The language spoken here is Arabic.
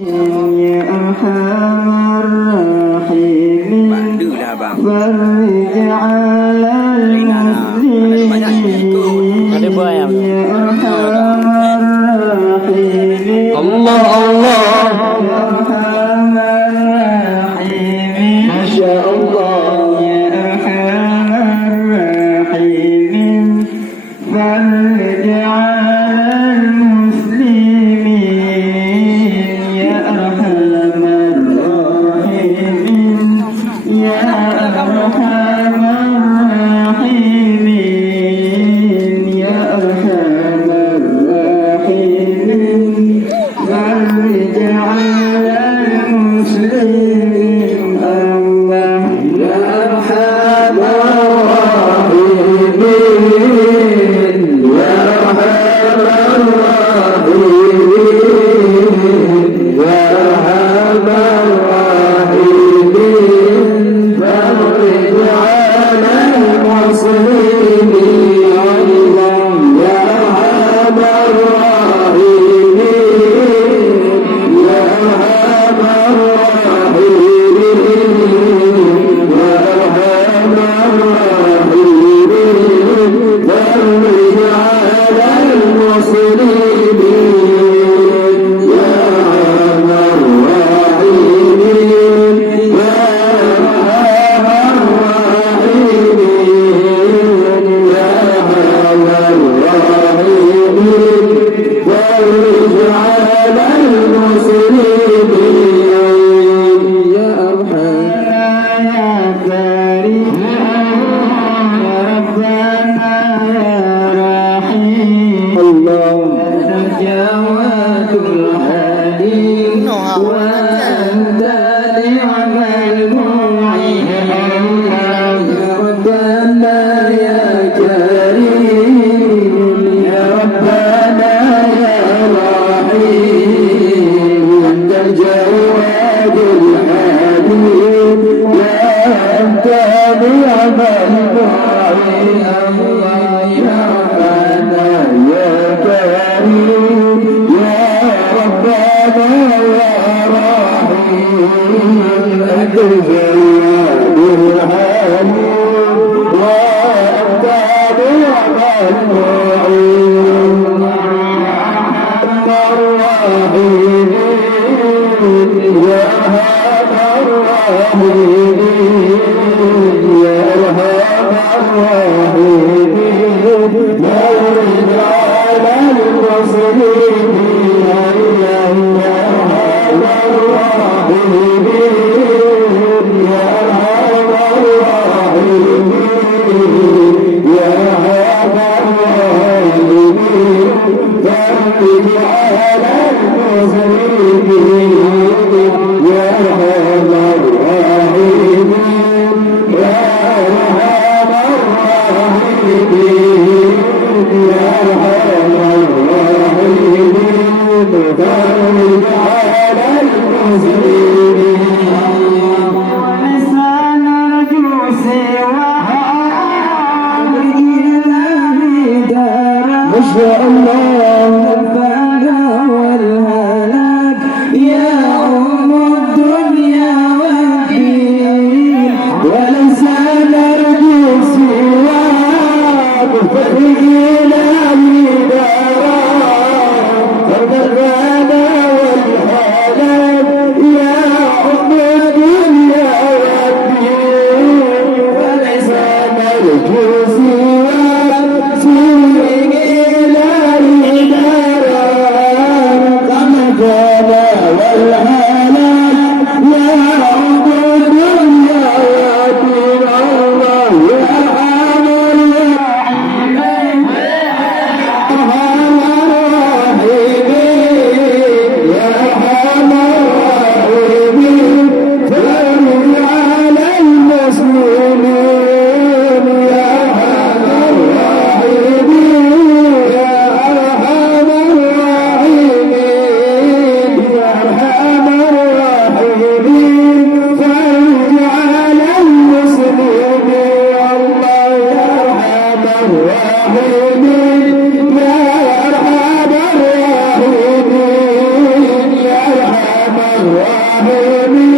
يا أرحم الراحمين فرج على المسلمين يا أرحم الراحمين الله الله يا أرحم الراحمين ما شاء الله يا أرحم الراحمين فرج على المسلمين يا أرحم الراحمين يا أرحم الراحمين يا أرحم الراحمين فرج على المسلمين الله يا أرحم الراحمين يا أرحم الراحمين يا أرحم الراحمين فرج على المسلمين يا أرحم الراحمين يا أرحم الراحمين يا أرحم الراحمين فرج على المسلمين يا أرحم الراحمين يا أرحم الراحمين يا أرحم الراحمين فرج على المسلمين يا أرحم يا كريم يا ربنا يا رحيم الله الجواد الحليم وأنت نعم المعين يا ربنا يا كريم يا ربنا يا رحيم أنت الجواد الحليم يا أنت نعم المعين يا ربنا يا كريم يا ربنا يا رحيم أنت الجواد الحليم وأنت نعم المعين الراحمين يا أرحم الراحمين يا أرحم الراحمين مولد على المسلمين يا أرحم الراحمين يا أرحم الراحمين يا أرحم الراحمين فرج على المسلمين يا أرحم الراحمين يا أرحم الراحمين يا أرحم الراحمين فرج على المسلمين وليس نرجو سواك الإله دارا ما شاء الله الفنا والهلاك يا أم الدنيا والدين وليس نرجو سواك فرج إلهي دارا فرد الغنى والهلاك يا أم الدنيا والدين وليس نرجو سواك فرج إلهي دارا فرد الغنى والهلاك يا أم الدنيا والدين الله يا أرحم الراحمين أرحم الراحمين يا أرحم الراحمين فرج على المسلمين يا أرحم الراحمين يا أرحم الراحمين يا أرحم الراحمين فرج على المسلمين الله يا أرحم الراحمين يا أرحم الراحمين يا أرحم الراحمين